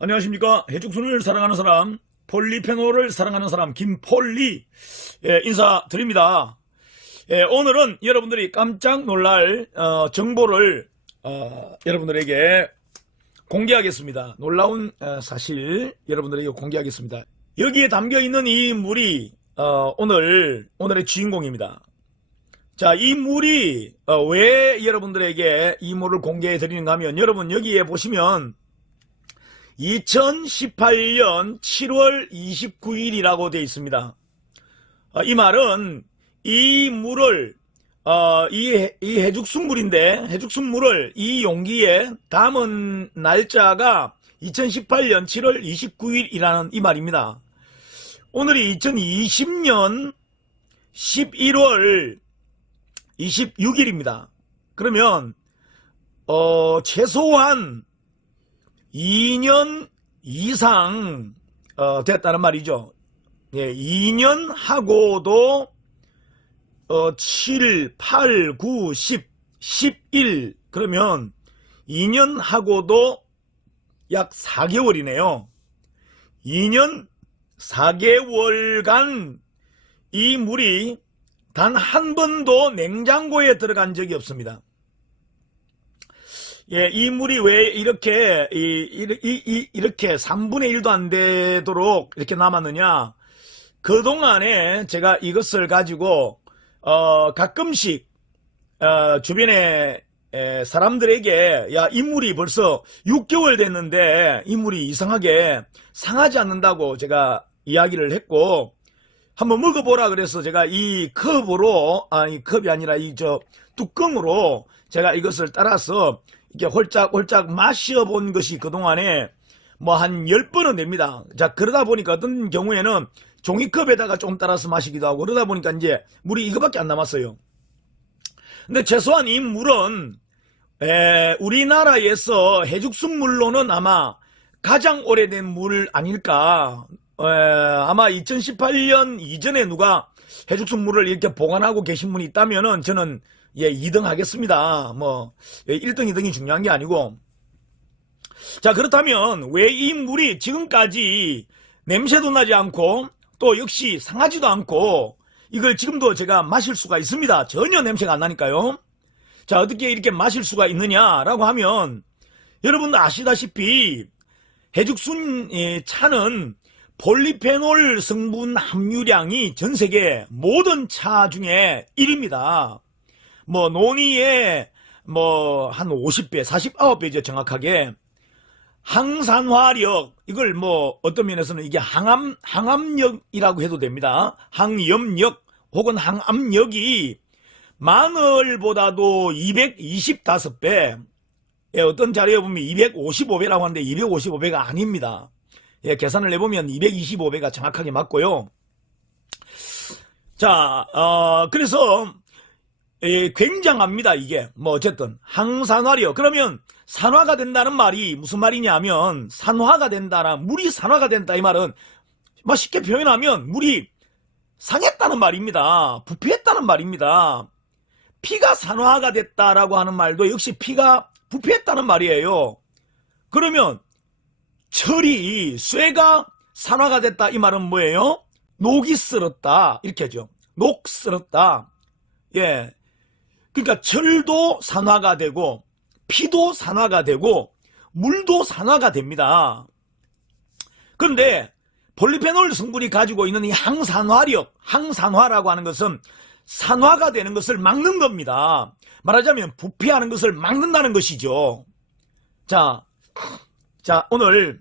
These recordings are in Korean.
안녕하십니까. 해죽순을 사랑하는 사람, 폴리페놀을 사랑하는 사람 김폴리 인사드립니다. 오늘은 여러분들이 깜짝 놀랄 정보를 여러분들에게 공개하겠습니다. 놀라운 사실 여러분들에게 공개하겠습니다. 여기에 담겨있는 이 물이 오늘의 주인공입니다. 자, 이 물이 왜 여러분들에게 이 물을 공개해 드리는가 하면, 여러분 여기에 보시면 2018년 7월 29일이라고 되어 있습니다. 이 말은 이 물을 이 해죽순물인데, 해죽순물을 이 용기에 담은 날짜가 2018년 7월 29일이라는 이 말입니다. 오늘이 2020년 11월 26일입니다. 그러면 최소한 2년 이상 됐다는 말이죠. 예, 2년 하고도 7, 8, 9, 10, 11 그러면 2년 하고도 약 4개월이네요. 2년 4개월간 이 물이 단 한 번도 냉장고에 들어간 적이 없습니다. 예, 이 물이 왜 이렇게 3분의 1도 안 되도록 이렇게 남았느냐? 그동안에 제가 이것을 가지고 가끔씩 주변에 사람들에게, 야, 이 물이 벌써 6개월 됐는데 이 물이 이상하게 상하지 않는다고 제가 이야기를 했고, 한번 먹어보라 그래서 제가 이 컵으로, 아니 컵이 아니라 이 뚜껑으로 제가 이것을 따라서 이렇게 홀짝홀짝 마셔본 것이 그동안에 뭐 한 10번은 됩니다. 자, 그러다 보니까 어떤 경우에는 종이컵에다가 좀 따라서 마시기도 하고, 그러다 보니까 이제 물이 이거밖에 안 남았어요. 근데 최소한 이 물은 우리나라에서 해죽순물로는 아마 가장 오래된 물 아닐까. 아마 2018년 이전에 누가 해죽순물을 이렇게 보관하고 계신 분이 있다면은 저는 2등 하겠습니다. 뭐 1등, 2등이 중요한 게 아니고. 자, 그렇다면 왜 이 물이 지금까지 냄새도 나지 않고 또 역시 상하지도 않고 이걸 지금도 제가 마실 수가 있습니다. 전혀 냄새가 안 나니까요. 자, 어떻게 이렇게 마실 수가 있느냐라고 하면, 여러분도 아시다시피 해죽순 차는 폴리페놀 성분 함유량이 전 세계 모든 차 중에 1위입니다. 뭐 논의에 뭐 한 50배, 49배죠, 정확하게. 항산화력, 이걸 뭐 어떤 면에서는 이게 항암력이라고 해도 됩니다. 항염력 혹은 항암력이 마늘보다도 225배, 어떤 자료에 보면 255배라고 하는데 255배가 아닙니다. 예, 계산을 해보면 225배가 정확하게 맞고요. 자, 그래서 굉장합니다, 이게. 뭐 어쨌든 항산화력. 그러면 산화가 된다는 말이 무슨 말이냐면, 산화가 된다라, 물이 산화가 된다, 이 말은 뭐 쉽게 표현하면 물이 상했다는 말입니다. 부패했다는 말입니다. 피가 산화가 됐다라고 하는 말도 역시 피가 부패했다는 말이에요. 그러면 철이, 쇠가 산화가 됐다, 이 말은 뭐예요? 녹이 쓸었다, 이렇게 하죠. 녹 쓸었다. 예. 그러니까 철도 산화가 되고 피도 산화가 되고 물도 산화가 됩니다. 그런데 폴리페놀 성분이 가지고 있는 이 항산화력, 항산화라고 하는 것은 산화가 되는 것을 막는 겁니다. 말하자면 부패하는 것을 막는다는 것이죠. 자, 오늘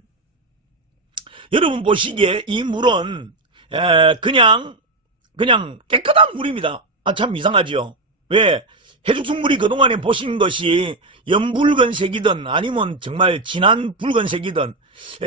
여러분 보시기에 이 물은 그냥 깨끗한 물입니다. 아, 참 이상하죠. 왜? 해죽순물이 그동안에 보신 것이 연붉은색이든 아니면 정말 진한 붉은색이든,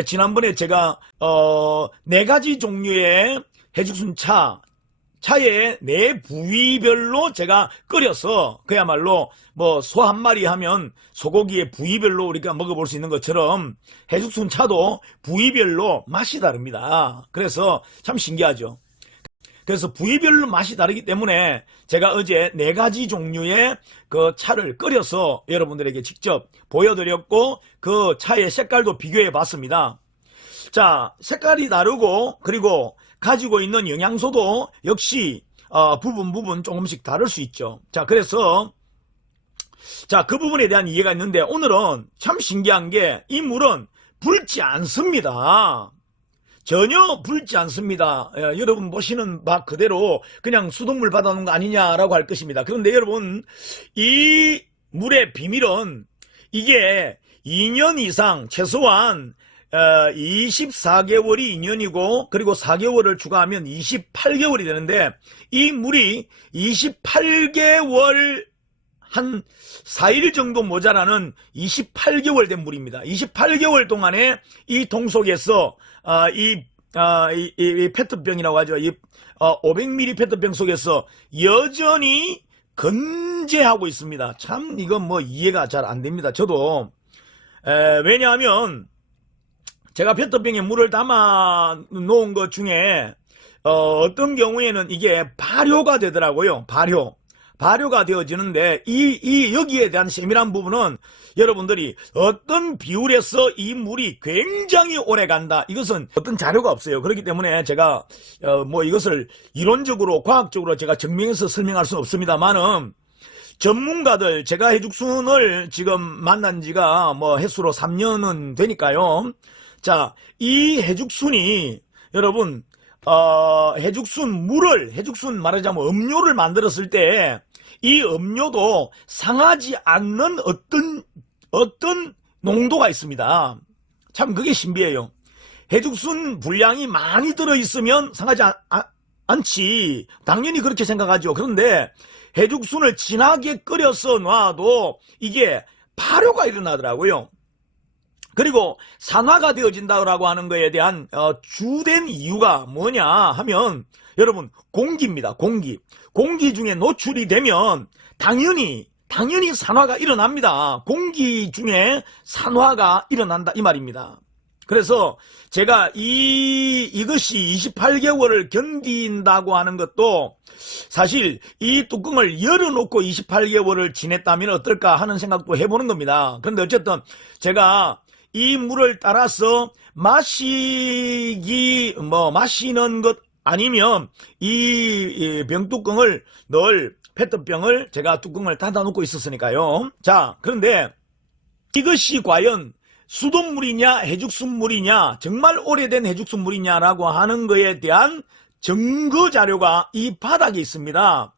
지난번에 제가 4가지 종류의 해죽순 차의 4부위별로 제가 끓여서, 그야말로 뭐 소 한 마리 하면 소고기의 부위별로 우리가 먹어볼 수 있는 것처럼 해죽순 차도 부위별로 맛이 다릅니다. 그래서 참 신기하죠. 그래서 부위별로 맛이 다르기 때문에 제가 어제 4가지 종류의 그 차를 끓여서 여러분들에게 직접 보여드렸고 그 차의 색깔도 비교해 봤습니다. 자, 색깔이 다르고 그리고 가지고 있는 영양소도 역시 부분 조금씩 다를 수 있죠. 자, 그래서 자, 그 부분에 대한 이해가 있는데 오늘은 참 신기한 게 이 물은 붉지 않습니다. 전혀 붉지 않습니다. 여러분 보시는 바 그대로 그냥 수돗물 받아놓은 거 아니냐라고 할 것입니다. 그런데 여러분, 이 물의 비밀은 이게 2년 이상 최소한 24개월이 2년이고 그리고 4개월을 추가하면 28개월이 되는데 이 물이 28개월 한 4일 정도 모자라는 28개월 된 물입니다. 28개월 동안에 이 통 속에서 이 페트병이라고 하죠. 이 500ml 페트병 속에서 여전히 건재하고 있습니다. 참 이건 뭐 이해가 잘 안 됩니다. 저도 왜냐하면 제가 페트병에 물을 담아 놓은 것 중에 어떤 경우에는 이게 발효가 되더라고요. 발효가 되어지는데 여기에 대한 세밀한 부분은 여러분들이 어떤 비율에서 이 물이 굉장히 오래 간다, 이것은 어떤 자료가 없어요. 그렇기 때문에 제가 뭐 이것을 이론적으로 과학적으로 제가 증명해서 설명할 수는 없습니다만은 전문가들, 제가 해죽순을 지금 만난 지가 뭐 횟수로 3년은 되니까요. 자, 이 해죽순이 여러분 해죽순 말하자면 음료를 만들었을 때 이 음료도 상하지 않는 어떤 농도가 있습니다. 참 그게 신비해요. 해죽순 분량이 많이 들어있으면 상하지 않지. 당연히 그렇게 생각하죠. 그런데 해죽순을 진하게 끓여서 놔도 이게 발효가 일어나더라고요. 그리고 산화가 되어진다고 하는 것에 대한 주된 이유가 뭐냐 하면 여러분, 공기입니다. 공기 중에 노출이 되면 당연히 산화가 일어납니다. 공기 중에 산화가 일어난다 이 말입니다. 그래서 제가 이것이 28개월을 견딘다고 하는 것도 사실 이 뚜껑을 열어놓고 28개월을 지냈다면 어떨까 하는 생각도 해보는 겁니다. 그런데 어쨌든 제가 이 물을 따라서 마시는 것 아니면 이 병뚜껑을 늘 페트병을 제가 뚜껑을 닫아 놓고 있었으니까요. 자, 그런데 이것이 과연 수돗물이냐 해죽순물이냐, 정말 오래된 해죽순물이냐라고 하는 것에 대한 증거 자료가 이 바닥에 있습니다.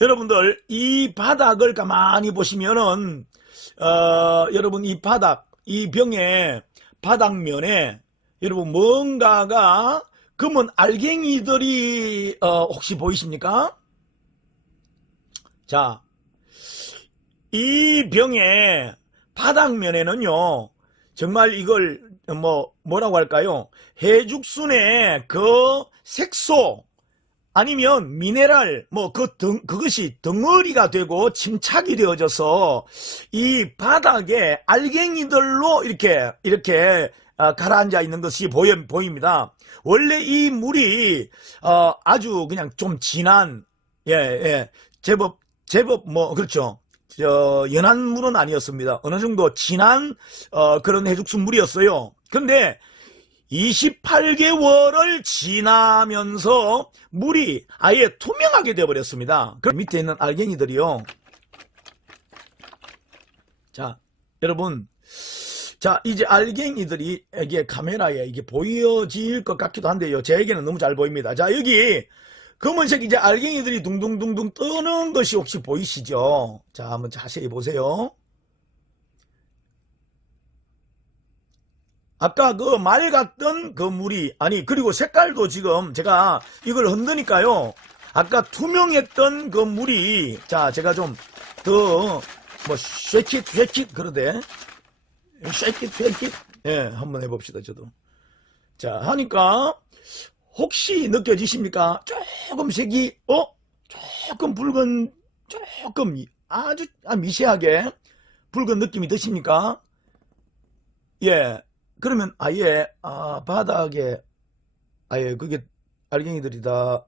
여러분들 이 바닥을 가만히 보시면은 여러분 이 병의 바닥면에 여러분 뭔가가 검은 알갱이들이 혹시 보이십니까? 자, 이 병의 바닥면에는요 정말 이걸 뭐라고 할까요? 해죽순의 그 색소 아니면 미네랄 그것이 덩어리가 되고 침착이 되어져서 이 바닥에 알갱이들로 이렇게 가라앉아 있는 것이 보입니다. 원래 이 물이 아주 그냥 좀 진한 제법 그렇죠. 연한 물은 아니었습니다. 어느 정도 진한 그런 해죽순 물이었어요. 그런데 28개월을 지나면서 물이 아예 투명하게 되어버렸습니다. 그 밑에 있는 알갱이들이요. 자, 여러분. 자, 이제 알갱이들이 이게 카메라에 이게 보여질 것 같기도 한데요. 제에게는 너무 잘 보입니다. 자, 여기 검은색 이제 알갱이들이 둥둥둥둥 뜨는 것이 혹시 보이시죠? 자, 한번 자세히 보세요. 아까 그 맑았던 그 물이, 그리고 색깔도 지금 제가 이걸 흔드니까요. 아까 투명했던 그 물이, 자, 제가 좀 더, 쉐킷, 그러대. 쉐킷. 한번 해봅시다, 저도. 자, 하니까, 혹시 느껴지십니까? 조금 색이, 조금 붉은, 조금 아주 미세하게 붉은 느낌이 드십니까? 예. 그러면 아예 바닥에 아예 그게 알갱이들이 다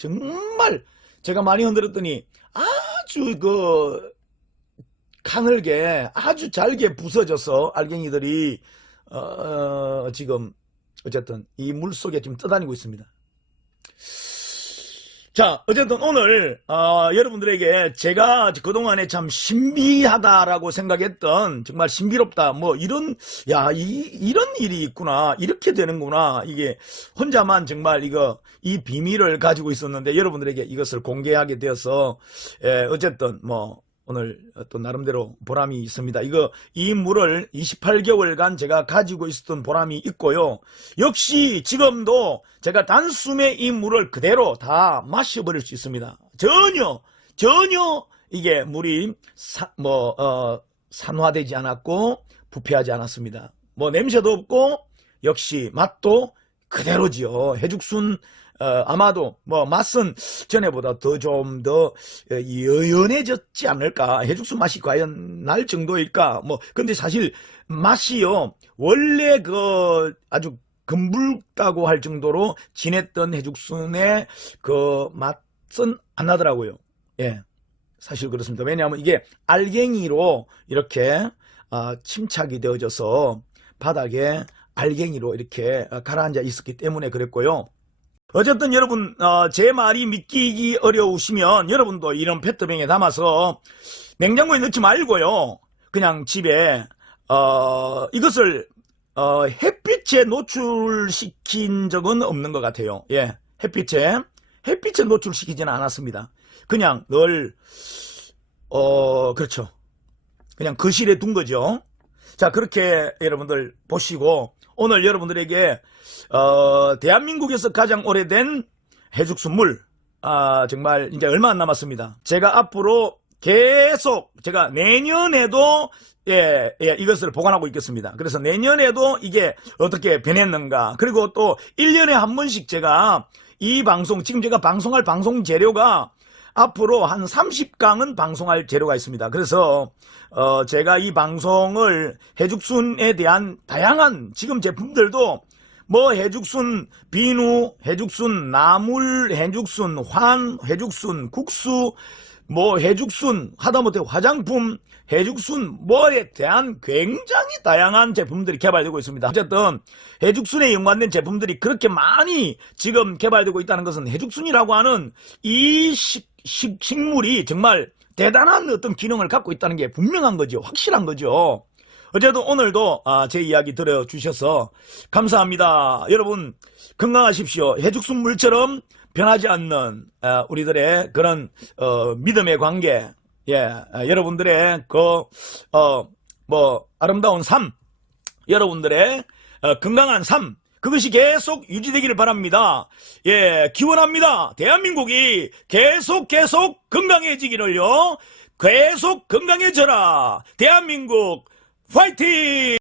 정말 제가 많이 흔들었더니 아주 가늘게 아주 잘게 부서져서 알갱이들이 지금 어쨌든 이 물속에 지금 떠다니고 있습니다. 자, 어쨌든 오늘 여러분들에게 제가 그동안에 참 신비하다라고 생각했던, 정말 신비롭다, 뭐 이런 일이 있구나, 이렇게 되는구나, 이게 혼자만 정말 이 비밀을 가지고 있었는데 여러분들에게 이것을 공개하게 되어서 어쨌든 뭐 오늘 또 나름대로 보람이 있습니다. 이 물을 28개월간 제가 가지고 있었던 보람이 있고요. 역시 지금도 제가 단숨에 이 물을 그대로 다 마셔버릴 수 있습니다. 전혀 이게 물이 산화되지 않았고 부패하지 않았습니다. 뭐 냄새도 없고 역시 맛도 그대로지요. 해죽순 아마도 뭐 맛은 전에보다 좀 더 여연해졌지 않을까. 해죽순 맛이 과연 날 정도일까. 뭐 근데 사실 맛이요 원래 아주 검붉다고 할 정도로 진했던 해죽순의 맛은 안 나더라고요. 예, 사실 그렇습니다. 왜냐하면 이게 알갱이로 이렇게 침착이 되어져서 바닥에 알갱이로 이렇게 가라앉아 있었기 때문에 그랬고요. 어쨌든 여러분 제 말이 믿기기 어려우시면 여러분도 이런 페트병에 담아서 냉장고에 넣지 말고요. 그냥 집에 이것을 햇빛에 노출시킨 적은 없는 것 같아요. 예, 햇빛에 노출시키지는 않았습니다. 그냥 늘 그렇죠. 그냥 거실에 둔 거죠. 자, 그렇게 여러분들 보시고 오늘 여러분들에게 대한민국에서 가장 오래된 해죽순 물 정말 이제 얼마 안 남았습니다. 제가 앞으로 계속 제가 내년에도 이것을 보관하고 있겠습니다. 그래서 내년에도 이게 어떻게 변했는가, 그리고 또 1년에 한 번씩 제가 이 방송, 지금 제가 방송할 방송 재료가 앞으로 한 30강은 방송할 재료가 있습니다. 그래서 제가 이 방송을 해죽순에 대한 다양한 지금 제품들도 뭐 해죽순 비누, 해죽순 나물, 해죽순 환, 해죽순 국수, 뭐 해죽순 하다못해 화장품, 해죽순 뭐에 대한 굉장히 다양한 제품들이 개발되고 있습니다. 어쨌든 해죽순에 연관된 제품들이 그렇게 많이 지금 개발되고 있다는 것은 해죽순이라고 하는 이 식물이 정말 대단한 어떤 기능을 갖고 있다는 게 분명한 거죠. 확실한 거죠. 어쨌든 오늘도 제 이야기 들어주셔서 감사합니다. 여러분 건강하십시오. 해죽순 물처럼 변하지 않는 우리들의 그런 믿음의 관계, 여러분들의 아름다운 삶, 여러분들의 건강한 삶, 그것이 계속 유지되기를 바랍니다. 예, 기원합니다. 대한민국이 계속 건강해지기를요. 계속 건강해져라. 대한민국 파이팅!